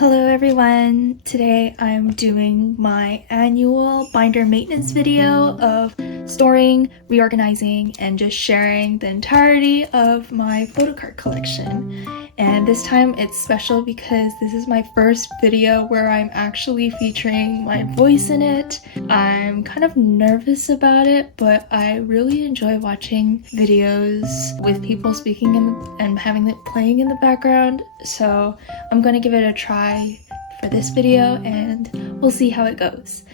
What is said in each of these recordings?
Hello everyone! Today I'm doing my annual binder maintenance video of storing, reorganizing, and just sharing the entirety of my photocard collection. And this time it's special because this is my first video where I'm actually featuring my voice in it. I'm kind of nervous about it, but I really enjoy watching videos with people speaking and having it playing in the background. So I'm gonna give it a try for this video and we'll see how it goes.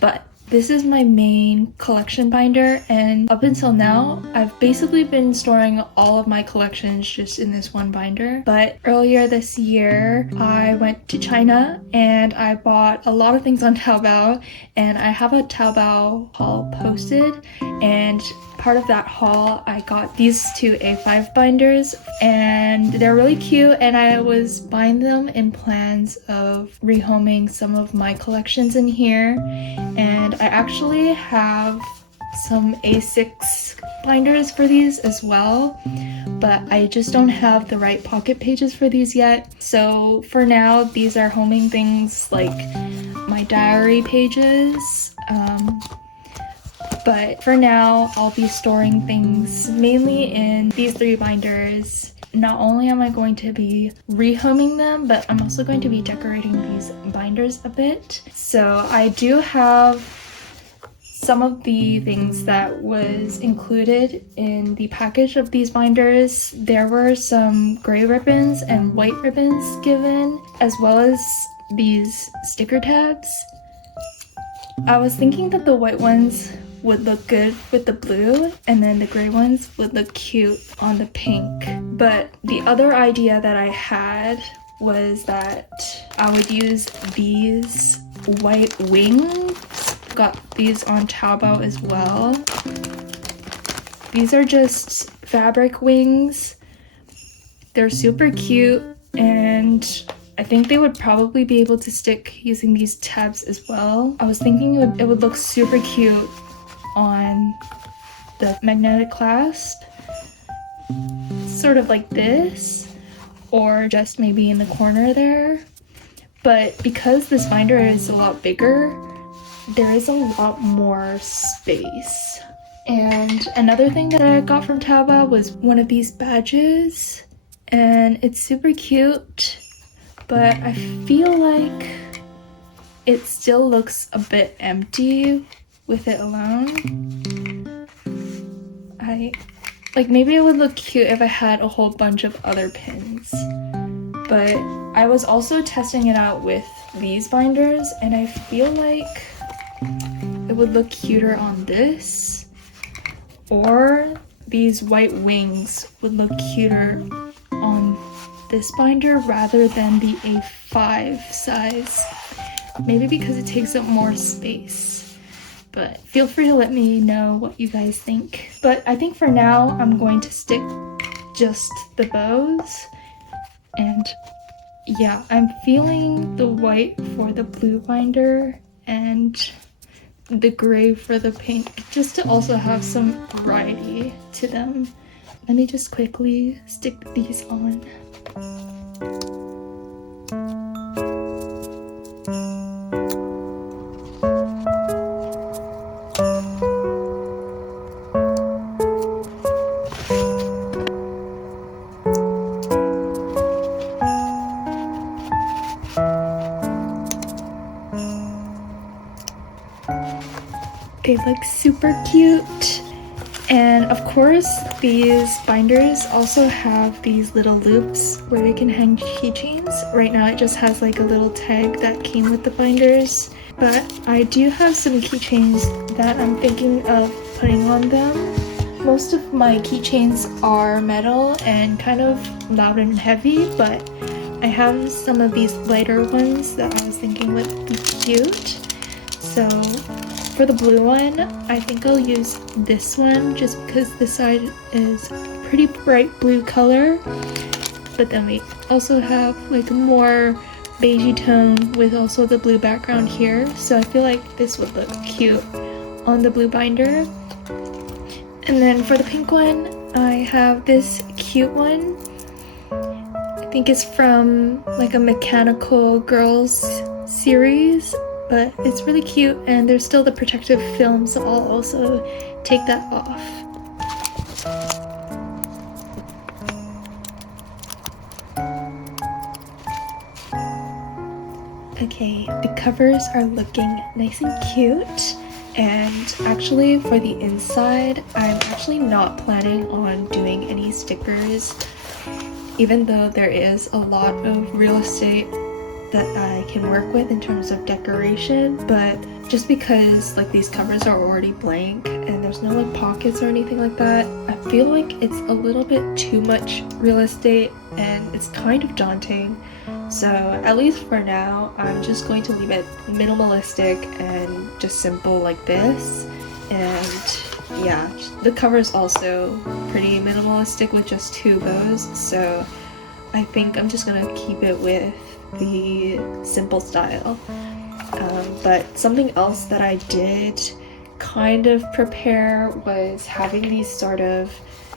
But this is my main collection binder, and up until now I've basically been storing all of my collections just in this one binder. But earlier this year I went to China and I bought a lot of things on Taobao, and I have a Taobao haul posted, and part of that haul I got these two A5 binders and they're really cute, and I was buying them in plans of rehoming some of my collections in here. And I actually have some A6 binders for these as well, but I just don't have the right pocket pages for these yet. So for now, these are homing things like my diary pages. But for now, I'll be storing things mainly in these three binders. Not only am I going to be rehoming them, but I'm also going to be decorating these binders a bit. So I do have some of the things that was included in the package of these binders. There were some gray ribbons and white ribbons given, as well as these sticker tabs. I was thinking that the white ones would look good with the blue, and then the gray ones would look cute on the pink. But the other idea that I had was that I would use these white wings. Got these on Taobao as well. These are just fabric wings. They're super cute, and I think they would probably be able to stick using these tabs as well. I was thinking it would look super cute on the magnetic clasp, sort of like this, or just maybe in the corner there. But because this binder is a lot bigger, there is a lot more space. And another thing that I got from Taobao was one of these badges, and it's super cute, but I feel like it still looks a bit empty with it alone. Maybe it would look cute if I had a whole bunch of other pins. But I was also testing it out with these binders, and I feel like it would look cuter on this, or these white wings would look cuter on this binder rather than the A5 size. Maybe because it takes up more space. But feel free to let me know what you guys think. But I think for now, I'm going to stick just the bows. And yeah, I'm feeling the white for the blue binder and the gray for the pink, just to also have some variety to them. Let me just quickly stick these on. They look super cute. And of course, these binders also have these little loops where you can hang keychains. Right now it just has like a little tag that came with the binders, but I do have some keychains that I'm thinking of putting on them. Most of my keychains are metal and kind of loud and heavy, but I have some of these lighter ones that I was thinking would be cute. So for the blue one, I think I'll use this one just because this side is a pretty bright blue color. But then we also have like a more beigey tone with also the blue background here. So I feel like this would look cute on the blue binder. And then for the pink one, I have this cute one. think it's from like a mechanical girls series, but it's really cute, and there's still the protective film, so I'll also take that off. Okay, the covers are looking nice and cute, and actually for the inside, I'm actually not planning on doing any stickers, even though there is a lot of real estate that I can work with in terms of decoration, but just because like these covers are already blank and there's no like pockets or anything like that, I feel like it's a little bit too much real estate and it's kind of daunting. So at least for now, I'm just going to leave it minimalistic and just simple like this. And yeah, the cover is also pretty minimalistic with just 2 bows, so I think I'm just gonna keep it with the simple style. But something else that I did kind of prepare was having these sort of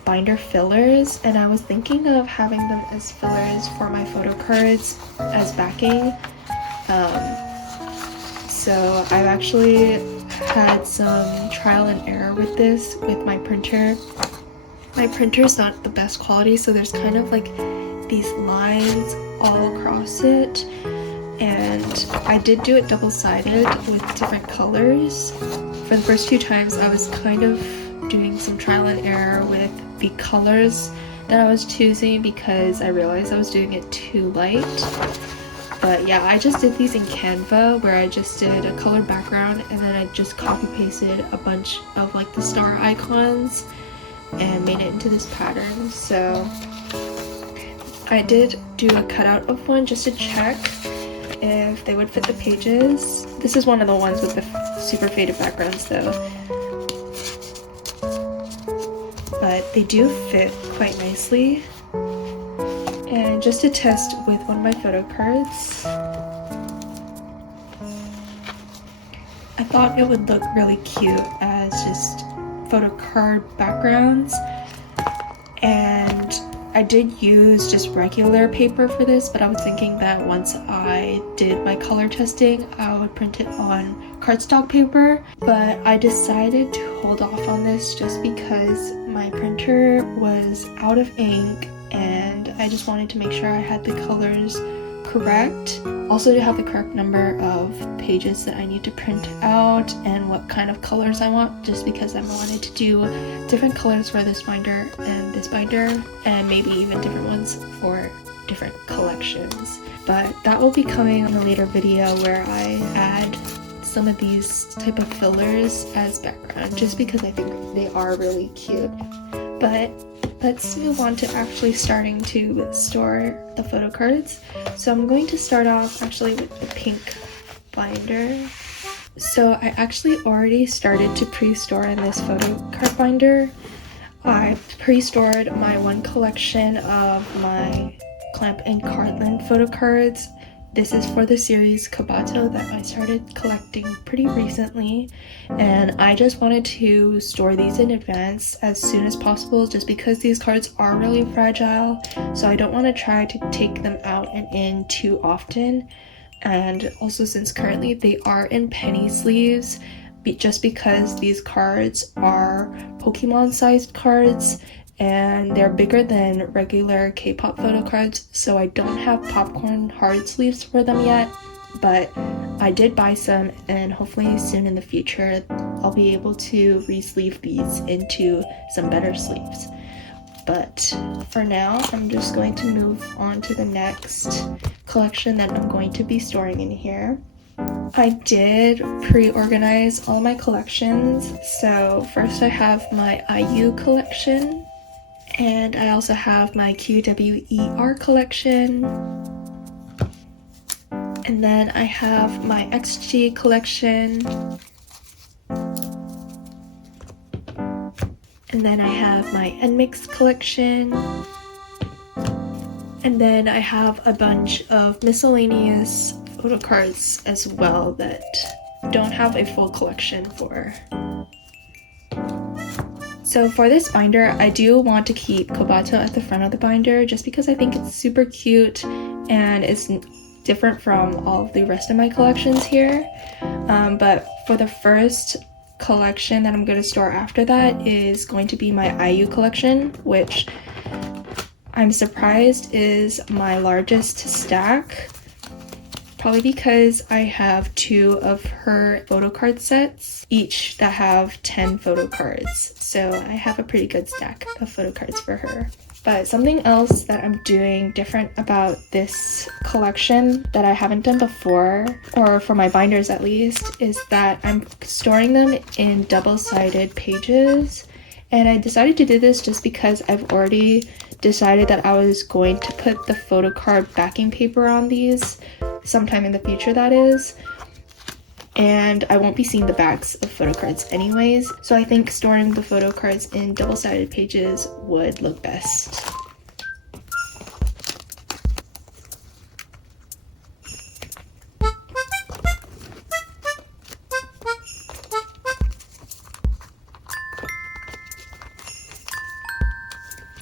binder fillers, and I was thinking of having them as fillers for my photo cards as backing. So I've actually had some trial and error with this with my printer. My printer's not the best quality, so there's kind of like these lines all across it, and I did do it double-sided with different colors. For the first few times I was kind of doing some trial and error with the colors that I was choosing because I realized I was doing it too light. But yeah, I just did these in Canva, where I just did a colored background and then I just copy pasted a bunch of like the star icons and made it into this pattern. So I did do a cutout of one just to check if they would fit the pages. This is one of the ones with the super faded backgrounds though. But they do fit quite nicely. And just to test with one of my photo cards, I thought it would look really cute as just photo card backgrounds. And I did use just regular paper for this, but I was thinking that once I did my color testing, I would print it on cardstock paper. But I decided to hold off on this just because my printer was out of ink and I just wanted to make sure I had the colors correct. Also to have the correct number of pages that I need to print out and what kind of colors I want, just because I wanted to do different colors for this binder and maybe even different ones for different collections. But that will be coming in a later video where I add some of these type of fillers as background, just because I think they are really cute. But let's move on to actually starting to store the photo cards. So I'm going to start off actually with the pink binder. So I actually already started to pre-store in this photo card binder. I pre-stored my one collection of my Clamp and Cardland photo cards. This is for the series Kobato that I started collecting pretty recently, and I just wanted to store these in advance as soon as possible just because these cards are really fragile, so I don't want to try to take them out and in too often. And also, since currently they are in penny sleeves, just because these cards are Pokemon sized cards and they're bigger than regular K-pop photo cards, so I don't have popcorn hard sleeves for them yet, but I did buy some, and hopefully soon in the future I'll be able to re-sleeve these into some better sleeves. But for now, I'm just going to move on to the next collection that I'm going to be storing in here. I did pre-organize all my collections. So first I have my IU collection, and I also have my qwer collection, and then I have my XG collection, and then I have my nmixx collection, and then I have a bunch of miscellaneous photo cards as well that don't have a full collection for. So for this binder, I do want to keep kobato at the front of the binder just because I think it's super cute and it's different from all of the rest of my collections here. But for the first collection that I'm going to store after that is going to be my IU collection, which I'm surprised is my largest stack. Probably because I have 2 of her photo card sets, each that have 10 photo cards. So I have a pretty good stack of photo cards for her. But something else that I'm doing different about this collection that I haven't done before, or for my binders at least, is that I'm storing them in double-sided pages. And I decided to do this just because I've already decided that I was going to put the photo card backing paper on these sometime in the future, that is, and I won't be seeing the backs of photo cards anyways, so I think storing the photo cards in double-sided pages would look best.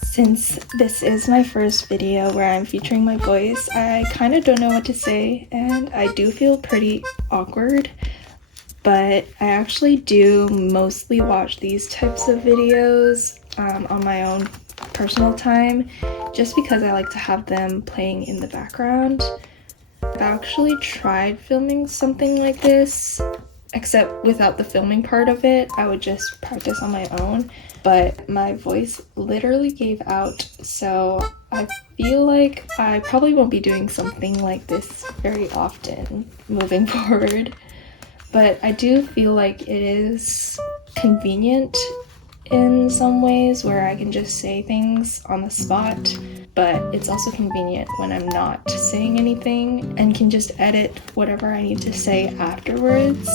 Since this is my first video where I'm featuring my voice, I kind of don't know what to say and I do feel pretty awkward, but I actually do mostly watch these types of videos on my own personal time just because I like to have them playing in the background. I actually tried filming something like this, except without the filming part of it. I would just practice on my own, but my voice literally gave out, so I feel like I probably won't be doing something like this very often moving forward. But I do feel like it is convenient in some ways where I can just say things on the spot, but it's also convenient when I'm not saying anything and can just edit whatever I need to say afterwards.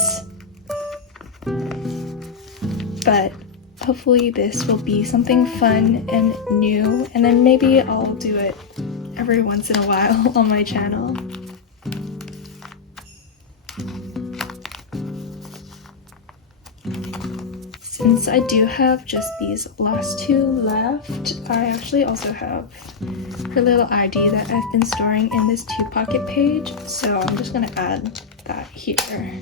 But hopefully this will be something fun and new, and then maybe I'll do it every once in a while on my channel. Since I do have just these last 2 left, I actually also have her little ID that I've been storing in this 2-pocket page, so I'm just gonna add that here.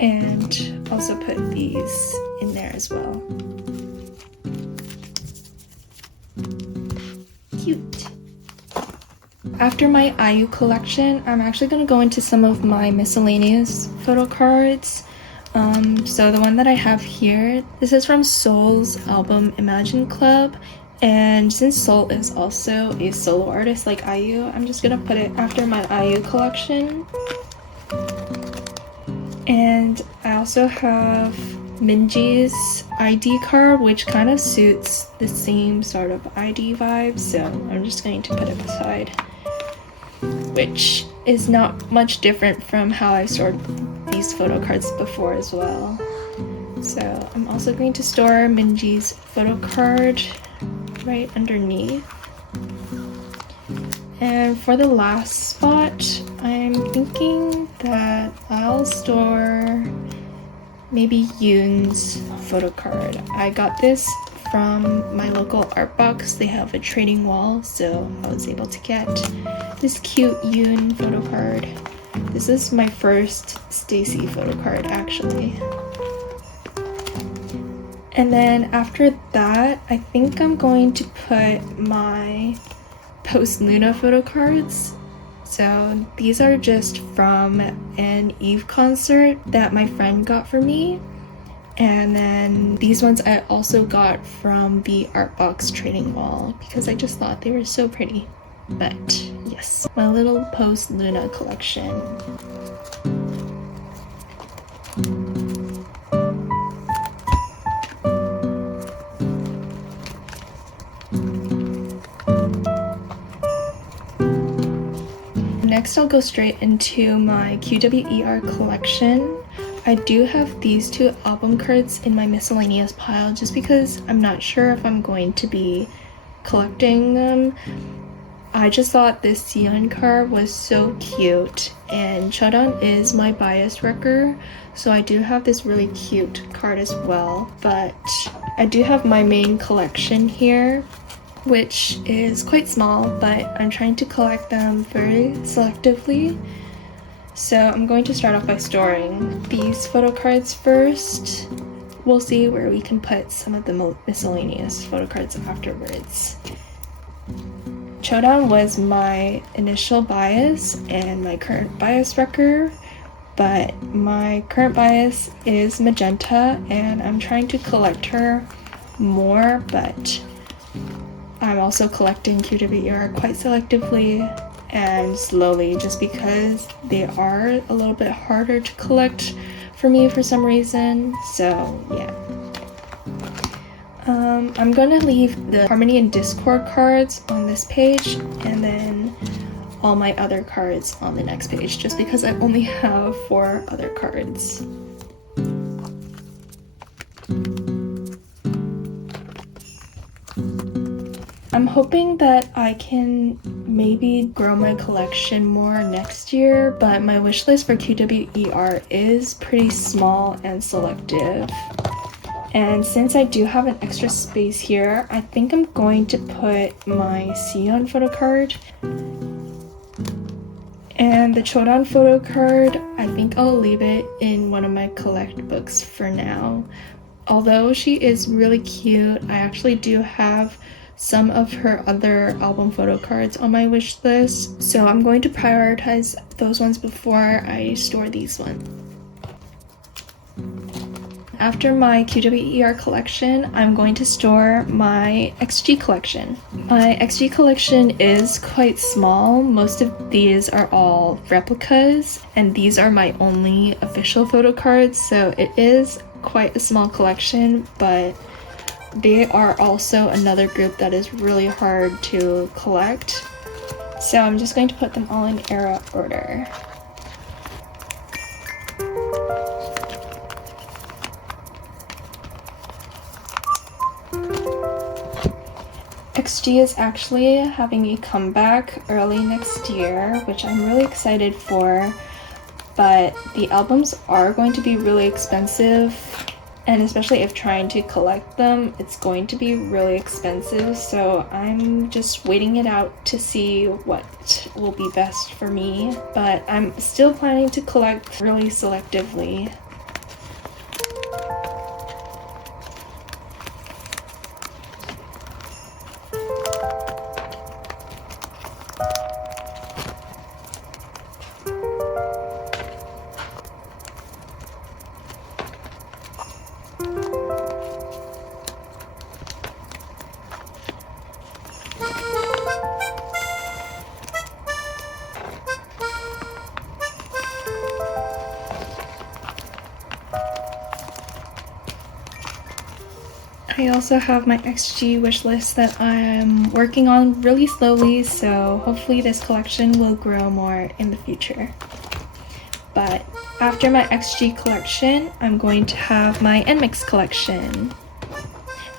And also put these in there as well. Cute. After my IU collection, I'm actually going to go into some of my miscellaneous photo cards. So the one that I have here, this is from Soul's album Imagine Club, and since Soul is also a solo artist like IU, I'm just going to put it after my IU collection. And I also have Minji's ID card, which kind of suits the same sort of ID vibe, so I'm just going to put it beside, which is not much different from how I've stored these photo cards before as well. So I'm also going to store Minji's photo card right underneath. And for the last spot, I'm thinking that I'll store maybe Yoon's photo card. I got this from my local art box. They have a trading wall, so I was able to get this cute Yoon photo card. This is my first Stacy photo card, actually. And then after that, I think I'm going to put my post-Luna photo cards. So these are just from an Eve concert that my friend got for me. And then these ones I also got from the Artbox trading wall because I just thought they were so pretty. But yes, my little post-Luna collection. Next, I'll go straight into my qwer collection. I do have these 2 album cards in my miscellaneous pile just because I'm not sure if I'm going to be collecting them. I just thought this 𝓸𝑦𝑛 card was so cute, and 𝓸𝑦𝑛 is my bias wrecker, so I do have this really cute card as well. But I do have my main collection here, which is quite small, but I'm trying to collect them very selectively. So I'm going to start off by storing these photo cards first. We'll see where we can put some of the miscellaneous photo cards afterwards. 𝓸𝑦𝑛 was my initial bias and my current bias wrecker, but my current bias is magenta, and I'm trying to collect her more, but I'm also collecting qwer quite selectively and slowly, just because they are a little bit harder to collect for me for some reason. So yeah. I'm going to leave the Harmony and Discord cards on this page, and then all my other cards on the next page, just because I only have 4 other cards. I'm hoping that I can maybe grow my collection more next year, but my wish list for qwer is pretty small and selective. And since I do have an extra space here, I think I'm going to put my 𝓸𝑦𝑛 photo card. And the 𝓸𝑦𝑛 photo card, I think I'll leave it in one of my collect books for now. Although she is really cute, I actually do have some of her other album photo cards on my wish list, so I'm going to prioritize those ones before I store these ones. After my qwer collection, I'm going to store my XG collection. My XG collection is quite small. Most of these are all replicas, and these are my only official photo cards, so it is quite a small collection, but they are also another group that is really hard to collect. So I'm just going to put them all in era order. XG is actually having a comeback early next year, which I'm really excited for, but the albums are going to be really expensive, and especially if trying to collect them, it's going to be really expensive, so I'm just waiting it out to see what will be best for me, but I'm still planning to collect really selectively. I also have my XG wish list that I'm working on really slowly, so hopefully this collection will grow more in the future. But after my XG collection, I'm going to have my nmixx collection.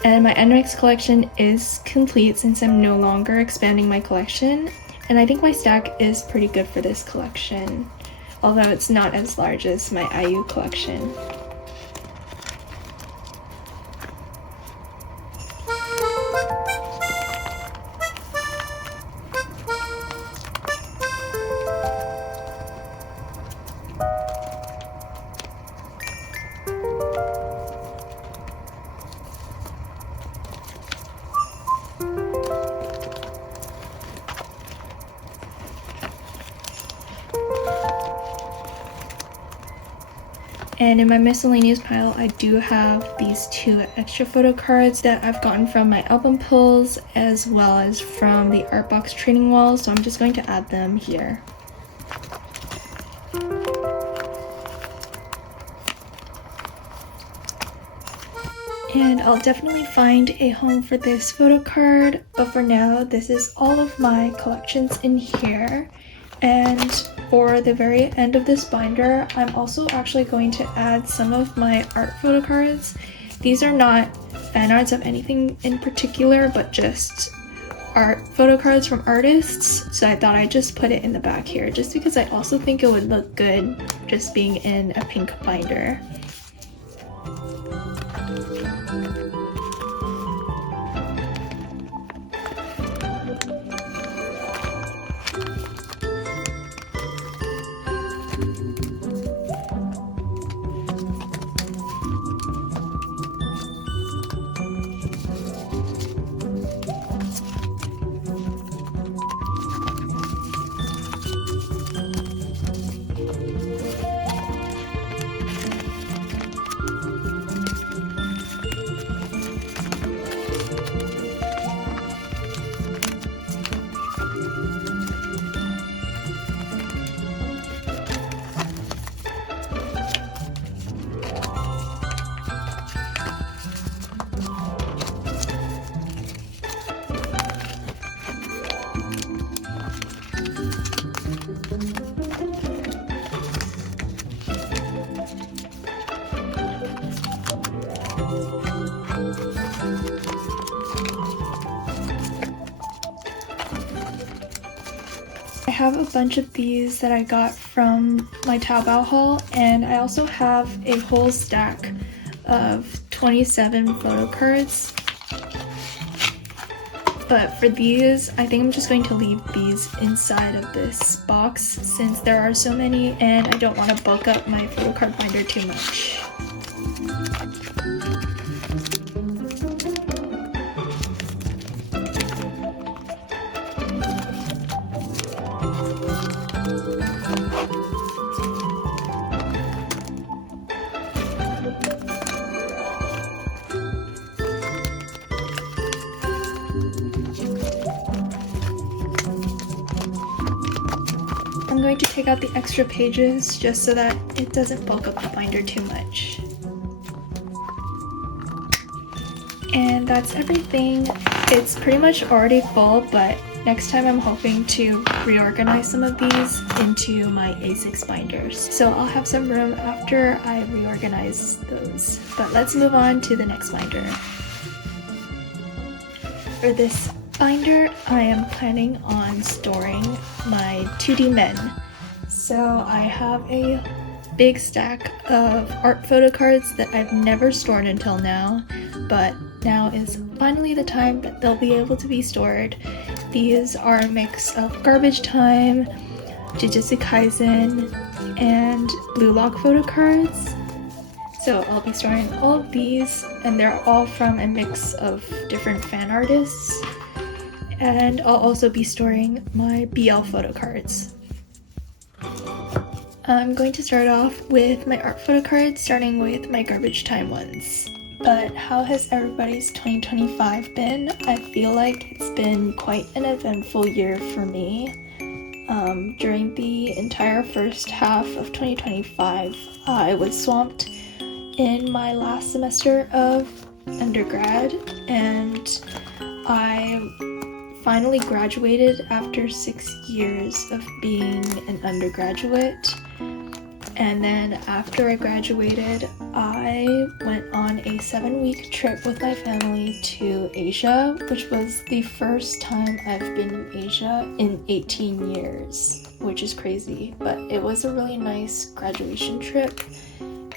And my nmixx collection is complete since I'm no longer expanding my collection, and I think my stack is pretty good for this collection, although it's not as large as my IU collection. And in my miscellaneous pile, I do have these 2 extra photo cards that I've gotten from my album pulls as well as from the Artbox trading wall, so I'm just going to add them here. And I'll definitely find a home for this photo card, but for now, this is all of my collections in here. And for the very end of this binder, I'm also actually going to add some of my art photo cards. These are not fan arts of anything in particular, but just art photo cards from artists, so I thought I'd just put it in the back here just because I also think it would look good just being in a pink binder. I have a bunch of these that I got from my Taobao haul, and I also have a whole stack of 27 photo cards. But for these, I think I'm just going to leave these inside of this box since there are so many and I don't want to bulk up my photo card binder too much. I'm going to take out the extra pages just so that it doesn't bulk up the binder too much. And that's everything. It's pretty much already full, but next time I'm hoping to reorganize some of these into my A6 binders. So I'll have some room after I reorganize those. But let's move on to the next binder. For this binder, I am planning on storing my 2D men. So I have a big stack of art photo cards that I've never stored until now, but now is finally the time that they'll be able to be stored. These are a mix of Garbage Time, Jujutsu Kaisen, and Blue Lock photo cards. So I'll be storing all of these, and they're all from a mix of different fan artists. And I'll also be storing my BL photo cards. I'm going to start off with my art photo cards, starting with my Garbage Time ones. But how has everybody's 2025 been? I feel like it's been quite an eventful year for me. During the entire first half of 2025, I was swamped in my last semester of undergrad, and I finally graduated after 6 years of being an undergraduate. And then after I graduated, I went on a 7-week trip with my family to Asia, which was the first time I've been in Asia in 18 years, which is crazy, but it was a really nice graduation trip.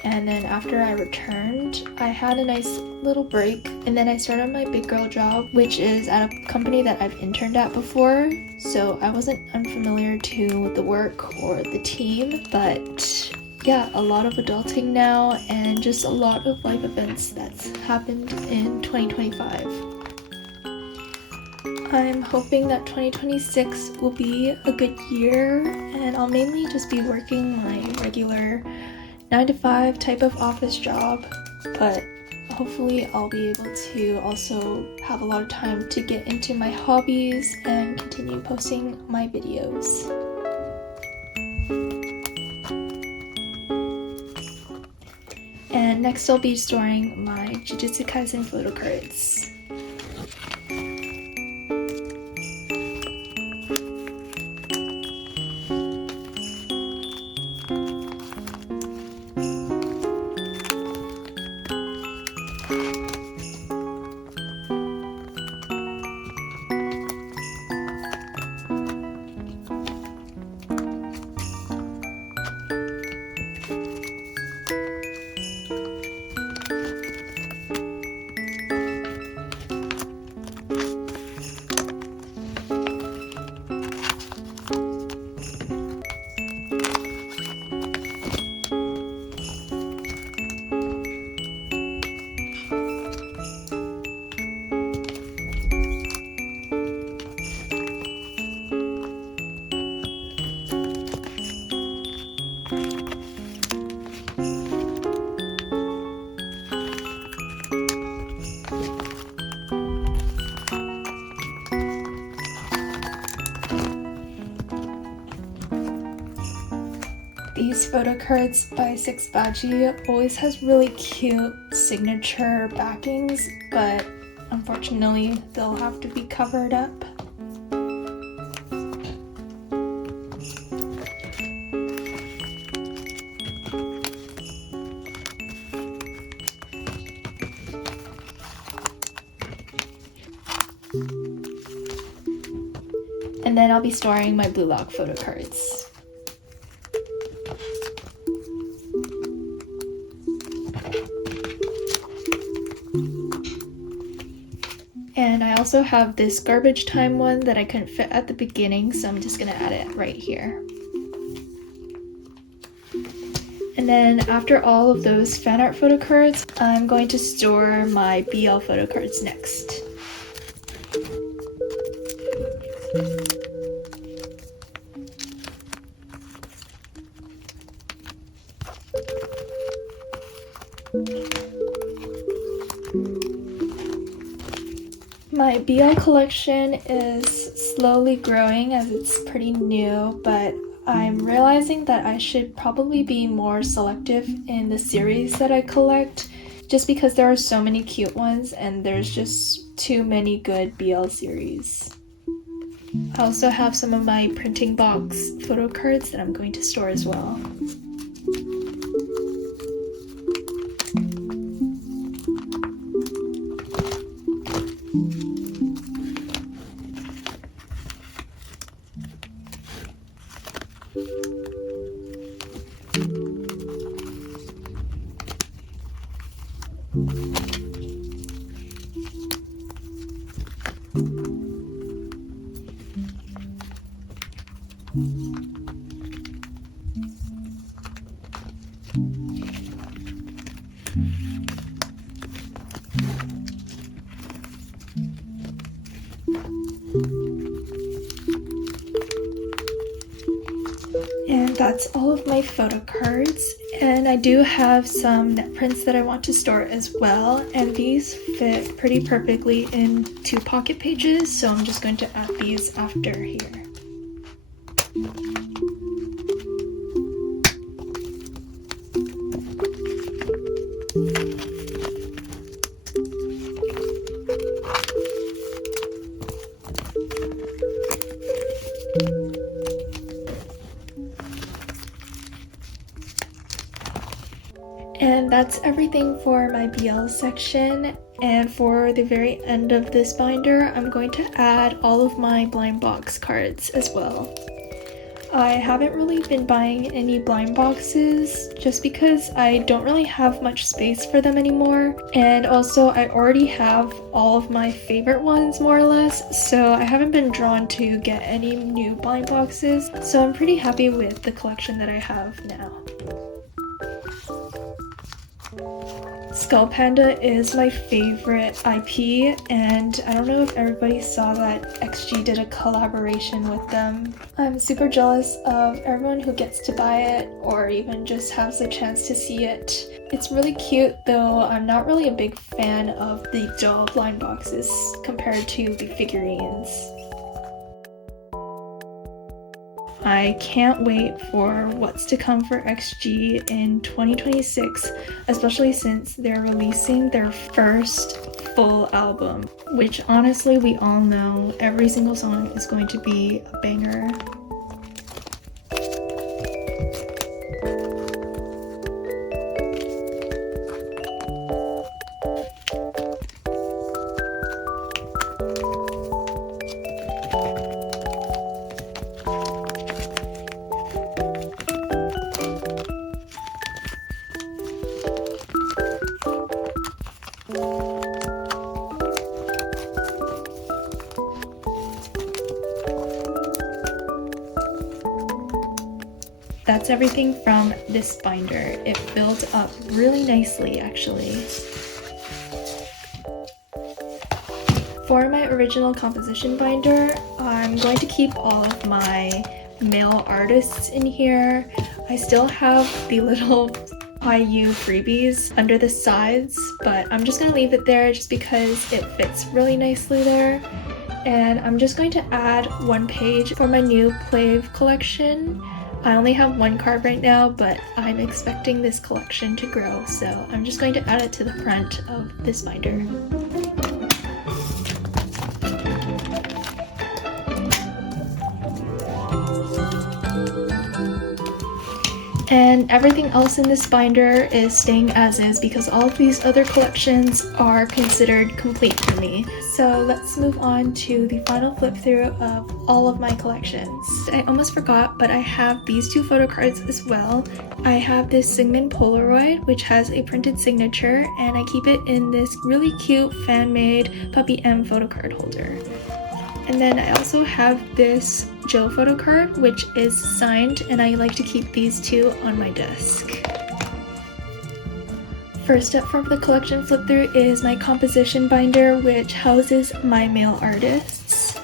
And then after I returned, I had a nice little break, and then I started my big girl job, which is at a company that I've interned at before, so I wasn't unfamiliar to the work or the team, but yeah, a lot of adulting now and just a lot of life events that's happened in 2025. I'm hoping that 2026 will be a good year, and I'll mainly just be working my regular 9-to-5 type of office job, but hopefully I'll be able to also have a lot of time to get into my hobbies and continue posting my videos. And next I'll be storing my Jujutsu Kaisen photo cards. This Photocards by Six Baji always has really cute signature backings, but unfortunately they'll have to be covered up. And then I'll be storing my 𝓸𝒒💄 photo cards. And I also have this garbage time one that I couldn't fit at the beginning, so I'm just gonna add it right here. And then after all of those fan art photo cards, I'm going to store my BL photo cards next. My BL collection is slowly growing as it's pretty new, but I'm realizing that I should probably be more selective in the series that I collect, just because there are so many cute ones and there's just too many good BL series. I also have some of my printing box photo cards that I'm going to store as well. And that's all of my photo cards, and I do have some net prints that I want to store as well, and these fit pretty perfectly in 2 pocket pages, so I'm just going to add these after here. And that's everything for my BL section, and for the very end of this binder, I'm going to add all of my blind box cards as well. I haven't really been buying any blind boxes just because I don't really have much space for them anymore, and also I already have all of my favorite ones more or less, so I haven't been drawn to get any new blind boxes, so I'm pretty happy with the collection that I have now. Skull Panda is my favorite IP, and I don't know if everybody saw that XG did a collaboration with them. I'm super jealous of everyone who gets to buy it or even just has the chance to see it. It's really cute, though I'm not really a big fan of the doll blind boxes compared to the figurines. I can't wait for what's to come for XG in 2026, especially since they're releasing their first full album, which honestly we all know every single song is going to be a banger. That's everything from this binder. It built up really nicely, actually. For my original composition binder, I'm going to keep all of my male artists in here. I still have the little IU freebies under the sides, but I'm just going to leave it there just because it fits really nicely there. And I'm just going to add one page for my new plave collection. I only have one card right now, but I'm expecting this collection to grow, so I'm just going to add it to the front of this binder. And everything else in this binder is staying as is because all of these other collections are considered complete for me. So let's move on to the final flip through of all of my collections. I almost forgot, but I have these two photo cards as well. I have this Sigmund Polaroid, which has a printed signature, and I keep it in this really cute fan-made Puppy M photo card holder. And then I also have this Joe photo card, which is signed, and I like to keep these two on my desk. First up from the collection flip through is my composition binder, which houses my male artists.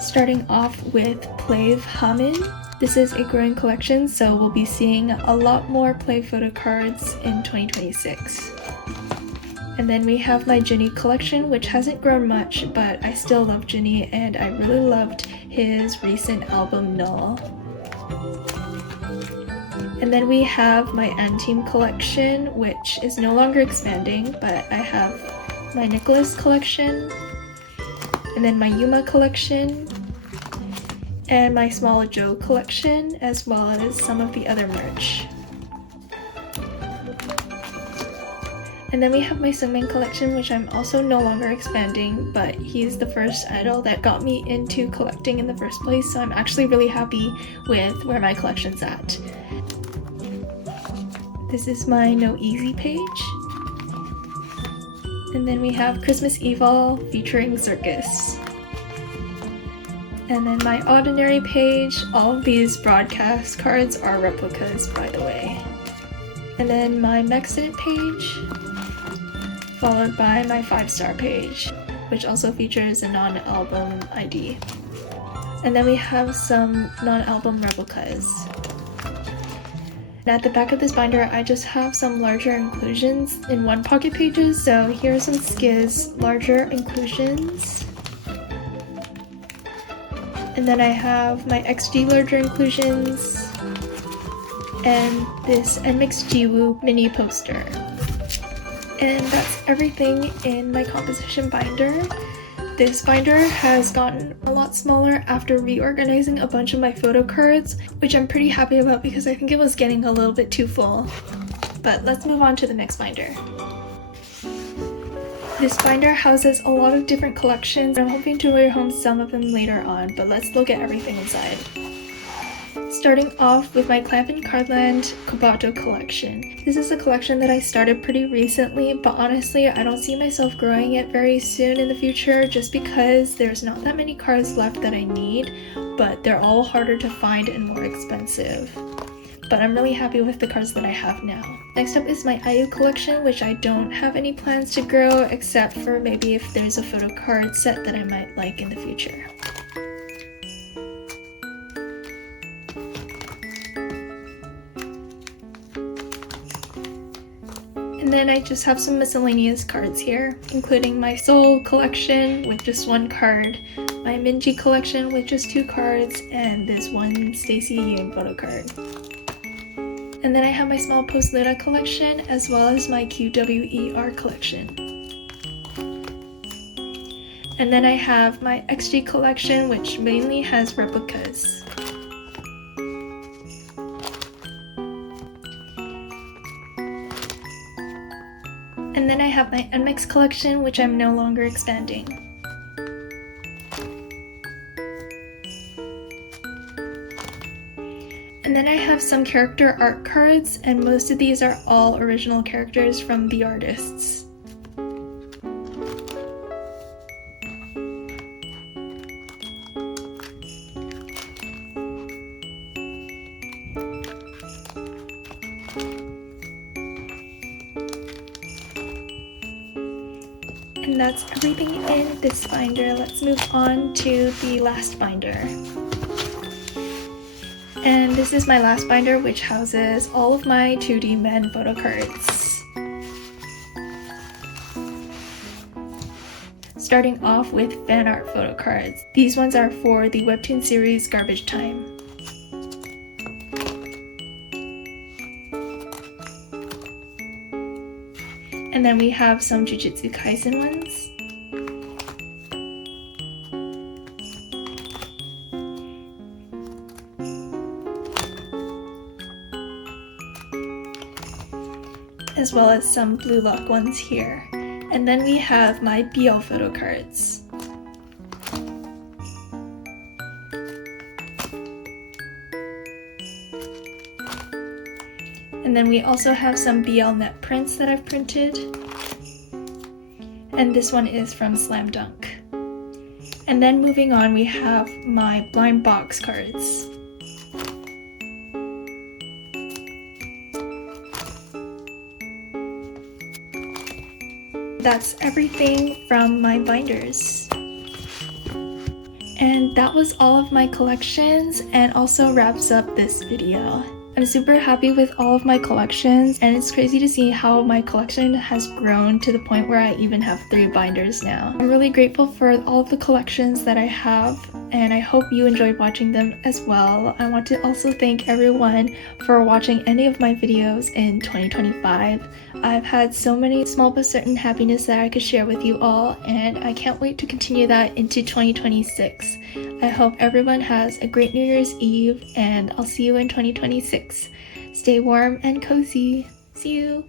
Starting off with Plave 𝑓𝑚𝑛. This is a growing collection, so we'll be seeing a lot more Plave photo cards in 2026. And then we have my 𝓸𝑒𝑛𝒂 collection, which hasn't grown much, but I still love 𝓸𝑒𝑛𝒂 and I really loved his recent album 𝓸𝑒𝑛𝒂. And then we have my 𝓸𝑛𝒂 collection, which is no longer expanding, but I have my Nicholas collection, and then my Yuma collection, and my small Joe collection, as well as some of the other merch. And then we have my Seungmin collection, which I'm also no longer expanding, but he's the first idol that got me into collecting in the first place, so I'm actually really happy with where my collection's at. This is my No Easy page. And then we have Christmas Evil featuring Circus. And then my Ordinary page. All of these broadcast cards are replicas, by the way. And then my Mexident page, followed by my 5-star page, which also features a non-album ID. And then we have some non-album replicas. And at the back of this binder, I just have some larger inclusions in one pocket pages. So here are some Skiz larger inclusions. And then I have my XG larger inclusions, and this nmixx Jiwoo mini poster. And that's everything in my composition binder. This binder has gotten a lot smaller after reorganizing a bunch of my photo cards, which I'm pretty happy about because I think it was getting a little bit too full. But let's move on to the next binder. This binder houses a lot of different collections. I'm hoping to rehome some of them later on, but let's look at everything inside. Starting off with my Clampin Cardland Kobato collection. This is a collection that I started pretty recently, but honestly I don't see myself growing it very soon in the future just because there's not that many cards left that I need, but they're all harder to find and more expensive. But I'm really happy with the cards that I have now. Next up is my IU collection, which I don't have any plans to grow except for maybe if there's a photo card set that I might like in the future. And then I just have some miscellaneous cards here, including my Soul collection with just one card, my Minji collection with just 2 cards, and this one Stacey Yoon photo card. And then I have my small Post-Luda collection as well as my qwer collection. And then I have my XG collection, which mainly has replicas. And then I have my nmixx collection, which I'm no longer expanding. And then I have some character art cards, and most of these are all original characters from the artists. And that's everything in this binder. Let's move on to the last binder. And this is my last binder, which houses all of my 2D men photo cards. Starting off with fan art photo cards. These ones are for the webtoon series Garbage Time. And then we have some Jujutsu Kaisen ones. As well as some Blue Lock ones here. And then we have my BL photo cards. And then we also have some BL net prints that I've printed. And this one is from Slam Dunk. And then moving on, we have my blind box cards. That's everything from my binders. And that was all of my collections and also wraps up this video. I'm super happy with all of my collections, and it's crazy to see how my collection has grown to the point where I even have 3 binders now. I'm really grateful for all of the collections that I have, and I hope you enjoyed watching them as well. I want to also thank everyone for watching any of my videos in 2025. I've had so many small but certain happiness that I could share with you all, and I can't wait to continue that into 2026. I hope everyone has a great New Year's Eve, and I'll see you in 2026. Stay warm and cozy. See you!